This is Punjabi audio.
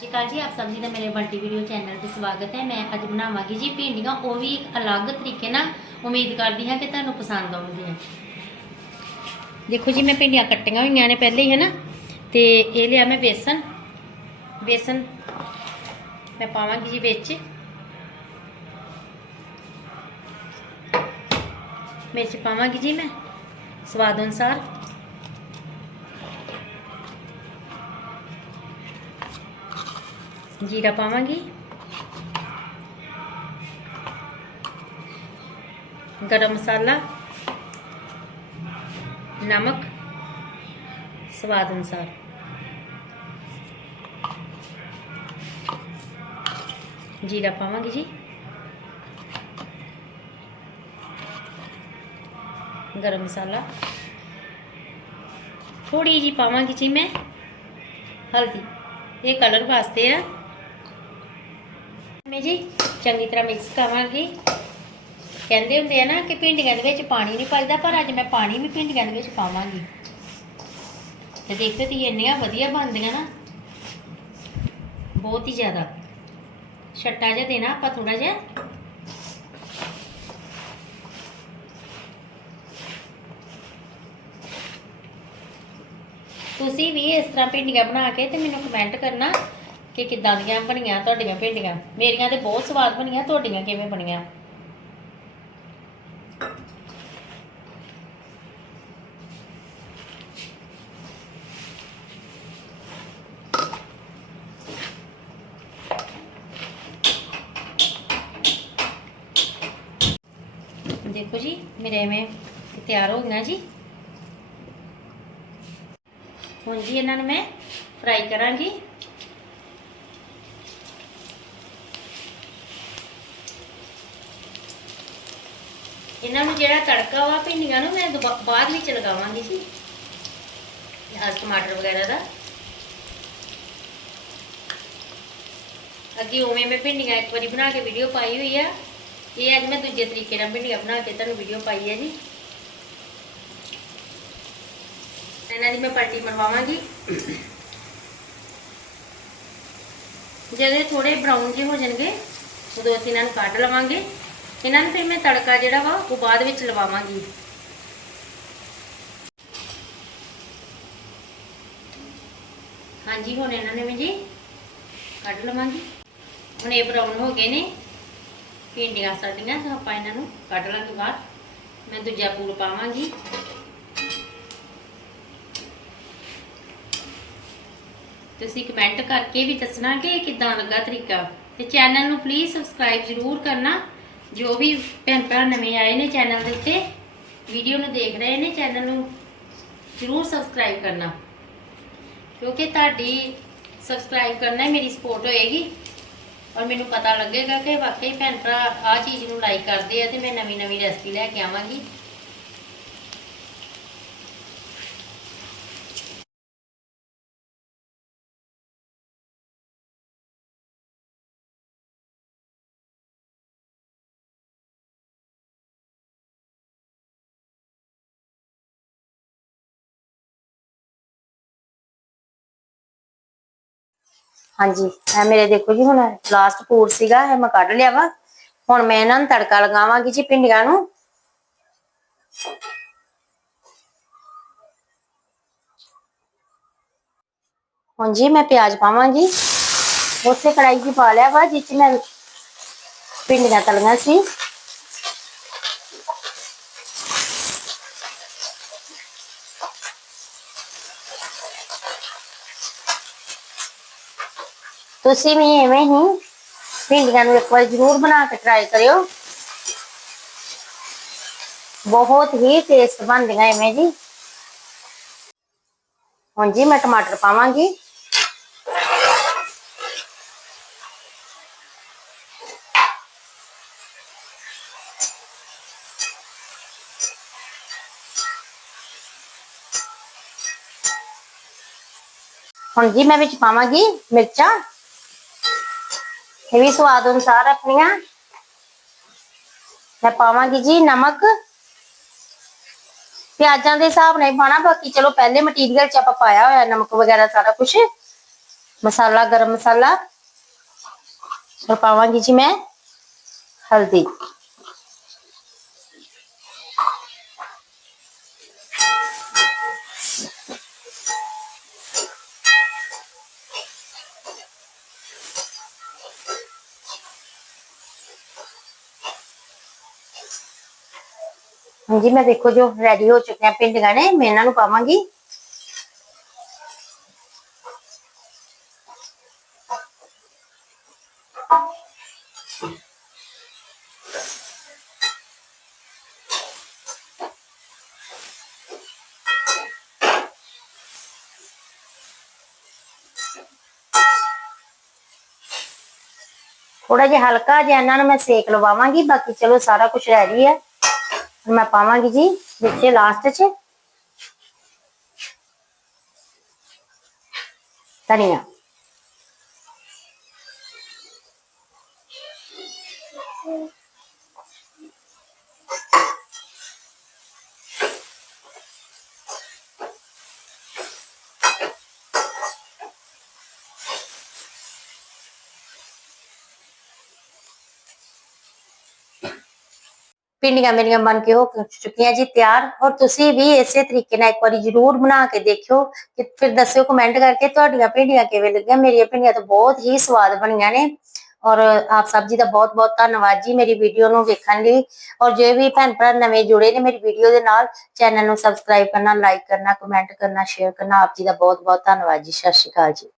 ਸਤਿ ਸ਼੍ਰੀ ਅਕਾਲ ਜੀ, ਆਪ ਸਭ ਜੀ ਦਾ ਮੇਰੇ ਬੰਟੀ ਵੀਡੀਓ ਚੈਨਲ ਤੇ ਸਵਾਗਤ ਹੈ। ਮੈਂ ਅੱਜ ਬਣਾਵਾਂਗੀ ਜੀ ਭਿੰਡੀਆਂ। ਉਹ ਵੀ ਇੱਕ ਅਲੱਗ ਤਰੀਕੇ ਨਾਲ ਉਮੀਦ ਕਰਦੀ ਹਾਂ ਕਿ ਤੁਹਾਨੂੰ ਪਸੰਦ ਆਉਣਗੀਆਂ। ਦੇਖੋ ਜੀ, ਮੈਂ ਭਿੰਡੀਆਂ ਕੱਟੀਆਂ ਹੋਈਆਂ ਨੇ ਪਹਿਲੇ ਹੀ, ਹੈ ਨਾ? ਤੇ ਇਹ ਲਿਆ ਮੈਂ ਬੇਸਨ ਬੇਸਨ ਮੈਂ ਪਾਵਾਂਗੀ ਜੀ ਵਿੱਚ। ਮਿਰਚ ਪਾਵਾਂਗੀ ਜੀ ਮੈਂ ਸਵਾਦ ਅਨੁਸਾਰ। ਜੀਰਾ ਪਾਵਾਂਗੀ ਗਰਮ ਮਸਾਲਾ ਨਮਕ ਸਵਾਦ ਅਨੁਸਾਰ ਜੀਰਾ ਪਾਵਾਂਗੀ ਜੀ ਗਰਮ ਮਸਾਲਾ ਥੋੜੀ ਜੀ ਪਾਵਾਂਗੀ ਜੀ ਮੈਂ ਹਲਦੀ ਇਹ ਕਲਰ ਵਾਸਤੇ ਆ ਮੈਂ ਜੀ, ਚੰਗੀ ਤਰ੍ਹਾਂ ਮਿਕਸ ਕਰਾਂਗੀ। ਕਹਿੰਦੇ ਹੁੰਦੇ ਆ ਨਾ ਕਿ ਭਿੰਡੀਆਂ ਦੇ ਵਿੱਚ ਪਾਣੀ ਨਹੀਂ ਪਾਈਦਾ ਪਰ ਅੱਜ ਮੈਂ ਪਾਣੀ ਵੀ ਭਿੰਡੀਆਂ ਦੇ ਵਿੱਚ ਪਾਵਾਂਗੀ। ਤੇ ਦੇਖਦੇ ਤੁਸੀਂ ਇੰਨੀਆਂ ਵਧੀਆ ਬਣਦੀਆਂ ਨਾ। ਬਹੁਤ ਹੀ ਜ਼ਿਆਦਾ। ਛੱਟਾ ਜਿਹਾ ਦੇਣਾ ਆਪਾਂ ਥੋੜਾ ਜਿਹਾ। ਤੁਸੀਂ ਵੀ ਇਸ ਤਰ੍ਹਾਂ ਭਿੰਡੀਆਂ ਬਣਾ ਕੇ ਤੇ ਮੈਨੂੰ ਕਮੈਂਟ ਕਰਨਾ। ਕਿ ਕਿੱਦਾਂ ਦੀਆਂ ਬਣੀਆਂ ਤੁਹਾਡੀਆਂ ਭਿੰਡੀਆਂ? ਮੇਰੀਆਂ ਤੇ ਬਹੁਤ ਸਵਾਦ ਬਣੀਆਂ, ਤੁਹਾਡੀਆਂ ਕਿਵੇਂ ਬਣੀਆਂ? ਦੇਖੋ ਜੀ, ਮੇਰੇ ਐਵੇਂ ਤਿਆਰ ਹੋ ਗਈਆਂ ਜੀ। ਹੁਣ ਜੀ ਇਹਨਾਂ ਨੂੰ ਮੈਂ ਫਰਾਈ ਕਰਾਂਗੀ। ਇਹਨਾਂ ਨੂੰ ਜਿਹੜਾ ਤੜਕਾ ਵਾ ਭਿੰਡੀਆਂ ਨੂੰ ਮੈਂ ਦੁਬਾ- ਬਾਅਦ ਵਿੱਚ ਲਗਾਵਾਂਗੀ ਜੀ। ਪਿਆਜ਼ ਟਮਾਟਰ ਵਗੈਰਾ ਦਾ। ਅੱਗੇ ਉਵੇਂ ਮੈਂ ਭਿੰਡੀਆਂ ਇੱਕ ਵਾਰੀ ਬਣਾ ਕੇ ਵੀਡੀਓ ਪਾਈ ਹੋਈ ਆ। ਇਹ ਅੱਜ ਮੈਂ ਦੂਜੇ ਤਰੀਕੇ ਨਾਲ ਭਿੰਡੀਆਂ ਬਣਾ ਕੇ ਤੁਹਾਨੂੰ ਵੀਡੀਓ ਪਾਈ ਹੈ ਜੀ। ਇਹਨਾਂ ਦੀ ਮੈਂ ਪਲਟੀ ਮਰਵਾਵਾਂਗੀ ਜਦੋਂ ਇਹ ਥੋੜੇ ਬਰਾਊਨ ਜਿਹੇ ਹੋ ਜਾਣਗੇ, ਉਦੋਂ ਅਸੀਂ ਇਹਨਾਂ ਨੂੰ ਕੱਢ ਲਵਾਂਗੇ। ਇਹਨਾਂ ਨੂੰ ਫਿਰ ਮੈਂ ਤੜਕਾ ਜਿਹੜਾ ਵਾ ਉਹ ਬਾਅਦ ਵਿੱਚ ਲਵਾਵਾਂਗੀ। ਹਾਂਜੀ, ਹੁਣ ਇਹਨਾਂ ਨੇ ਮੈਂ ਜੀ ਕੱਢ ਲਵਾਂਗੀ। ਹੁਣ ਇਹ ਬਰਾਊਨ ਹੋ ਗਏ ਨੇ। ਭਿੰਡੀਆਂ ਸਾਡੀਆਂ ਤਾਂ ਆਪਾਂ ਇਹਨਾਂ ਨੂੰ ਕੱਢ ਲਾਂਗੇ ਬਾਹਰ। ਮੈਂ ਦੂਜਾ ਪੂਲ ਪਾਵਾਂਗੀ। ਤੁਸੀਂ ਕਮੈਂਟ ਕਰਕੇ ਵੀ ਦੱਸਣਾ ਕਿ ਇਹ ਕਿੱਦਾਂ ਲੱਗਾ ਤਰੀਕਾ। ਤੇ ਚੈਨਲ ਨੂੰ ਪਲੀਜ਼ ਸਬਸਕ੍ਰਾਈਬ ਜ਼ਰੂਰ ਕਰਨਾ। ਜੋ ਵੀ ਭੈਣ ਭਰਾ ਨਵੇਂ ਆਏ ਨੇ ਚੈਨਲ ਦੇ ਉੱਤੇ ਵੀਡੀਓ ਨੂੰ ਦੇਖ ਰਹੇ ਨੇ, ਚੈਨਲ ਨੂੰ ਜ਼ਰੂਰ ਸਬਸਕ੍ਰਾਈਬ ਕਰਨਾ। ਕਿਉਂਕਿ ਤੁਹਾਡੀ ਸਬਸਕ੍ਰਾਈਬ ਕਰਨਾ ਹੀ ਮੇਰੀ ਸਪੋਰਟ ਹੋਏਗੀ ਔਰ ਮੈਨੂੰ ਪਤਾ ਲੱਗੇਗਾ ਕਿ ਵਾਕਈ ਭੈਣ ਭਰਾ ਆਹ ਚੀਜ਼ ਨੂੰ ਲਾਈਕ ਕਰਦੇ ਆ ਤੇ ਮੈਂ ਨਵੀਂ ਨਵੀਂ ਰੈਸਪੀ ਲੈ ਕੇ ਆਵਾਂਗੀ। ਹਾਂਜੀ, ਇਹ ਮੇਰੇ ਦੇਖੋ ਜੀ ਹੁਣ ਲਾਸਟ ਪੂਰ ਸੀਗਾ, ਇਹ ਮੈਂ ਕੱਢ ਲਿਆ ਵਾ। ਹੁਣ ਮੈਂ ਇਹਨਾਂ ਨੂੰ ਤੜਕਾ ਲਗਾਵਾਂਗੀ ਜੀ ਭਿੰਡੀਆਂ ਨੂੰ। ਹੁਣ ਜੀ ਮੈਂ ਪਿਆਜ਼ ਪਾਵਾਂਗੀ। ਉਸੇ ਕੜਾਈ 'ਚ ਪਾ ਲਿਆ ਵਾ, ਜਿਸ 'ਚ ਮੈਂ ਭਿੰਡੀਆਂ ਤਲੀਆਂ ਸੀ। ਤੁਸੀਂ ਵੀ ਐਵੇਂ ਹੀ ਭਿੰਡੀਆਂ ਨੂੰ ਇੱਕ ਵਾਰ ਜ਼ਰੂਰ ਬਣਾ ਕੇ ਟਰਾਈ ਕਰਿਓ। ਬਹੁਤ ਹੀ ਟੇਸਟ ਬਣਦੀਆਂ ਐਵੇਂ ਜੀ। ਹੁਣ ਜੀ ਮੈਂ ਟਮਾਟਰ ਪਾਵਾਂਗੀ। ਹੁਣ ਜੀ ਮੈਂ ਵਿੱਚ ਪਾਵਾਂਗੀ ਮਿਰਚਾਂ। ਇਹ ਵੀ ਸਵਾਦ ਅਨੁਸਾਰ ਆਪਣੀਆਂ ਮੈਂ ਪਾਵਾਂਗੀ ਜੀ ਨਮਕ। ਪਿਆਜ਼ਾਂ ਦੇ ਹਿਸਾਬ ਨਾਲ ਹੀ ਪਾਣਾ ਬਾਕੀ ਚਲੋ ਪਹਿਲੇ ਮਟੀਰੀਅਲ ਚ ਆਪਾਂ ਪਾਇਆ ਹੋਇਆ ਨਮਕ ਵਗੈਰਾ ਸਾਰਾ ਕੁਝ ਮਸਾਲਾ, ਗਰਮ ਮਸਾਲਾ। ਔਰ ਪਾਵਾਂਗੀ ਜੀ ਮੈਂ ਹਲਦੀ। ਹਾਂਜੀ, ਮੈਂ ਦੇਖੋ ਜੋ ਰੈਡੀ ਹੋ ਚੁੱਕੀਆਂ ਭਿੰਡੀਆਂ ਨੇ, ਮੈਂ ਇਹਨਾਂ ਨੂੰ ਪਾਵਾਂਗੀ। ਥੋੜਾ ਜਿਹਾ ਹਲਕਾ ਜਿਹਾ ਇਹਨਾਂ ਨੂੰ ਮੈਂ ਸੇਕ ਲਵਾਵਾਂਗੀ, ਬਾਕੀ ਚਲੋ ਸਾਰਾ ਕੁਝ ਰੈਡੀ ਹੈ। ਮੈਂ ਪਾਵਾਂਗੀ ਜੀ ਵਿੱਚ ਲਾਸਟ 'ਚ। ਧਨੀਆ। ਪਿੰਡੀਆਂ ਮੇਰੀਆਂ ਬਣ ਕੇ ਹੋ ਚੁੱਕੀਆਂ ਜੀ, ਤਿਆਰ। ਔਰ ਤੁਸੀਂ ਵੀ ਇਸੇ ਤਰੀਕੇ ਨਾਲ ਇੱਕ ਵਾਰੀ ਜਰੂਰ ਬਣਾ ਕੇ ਦੇਖਿਓ ਕਿ ਫਿਰ ਦੱਸਿਓ ਕਮੈਂਟ ਕਰਕੇ ਤੁਹਾਡੀਆਂ ਭਿੰਡੀਆਂ ਕਿਵੇਂ ਲੱਗੀਆਂ। ਮੇਰੀਆਂ ਭਿੰਡੀਆਂ ਤਾਂ ਬਹੁਤ ਹੀ ਸਵਾਦ ਬਣੀਆਂ ਨੇ। ਔਰ ਆਪ ਸਭ ਜੀ ਦਾ ਬਹੁਤ ਬਹੁਤ ਧੰਨਵਾਦ ਜੀ ਮੇਰੀ ਵੀਡੀਓ ਨੂੰ ਵੇਖਣ ਲਈ। ਔਰ ਜੇ ਵੀ ਭੈਣ ਭਰਾ ਨਵੇਂ ਜੁੜੇ ਨੇ ਮੇਰੀ ਵੀਡੀਓ ਦੇ ਨਾਲ ਚੈਨਲ ਨੂੰ ਸਬਸਕ੍ਰਾਈਬ ਕਰਨਾ ਲਾਈਕ ਕਰਨਾ ਕਮੈਂਟ ਕਰਨਾ ਸ਼ੇਅਰ ਕਰਨਾ, ਆਪ ਜੀ ਦਾ ਬਹੁਤ ਬਹੁਤ ਧੰਨਵਾਦ ਜੀ। ਸਤਿ ਸ਼੍ਰੀ ਅਕਾਲ ਜੀ।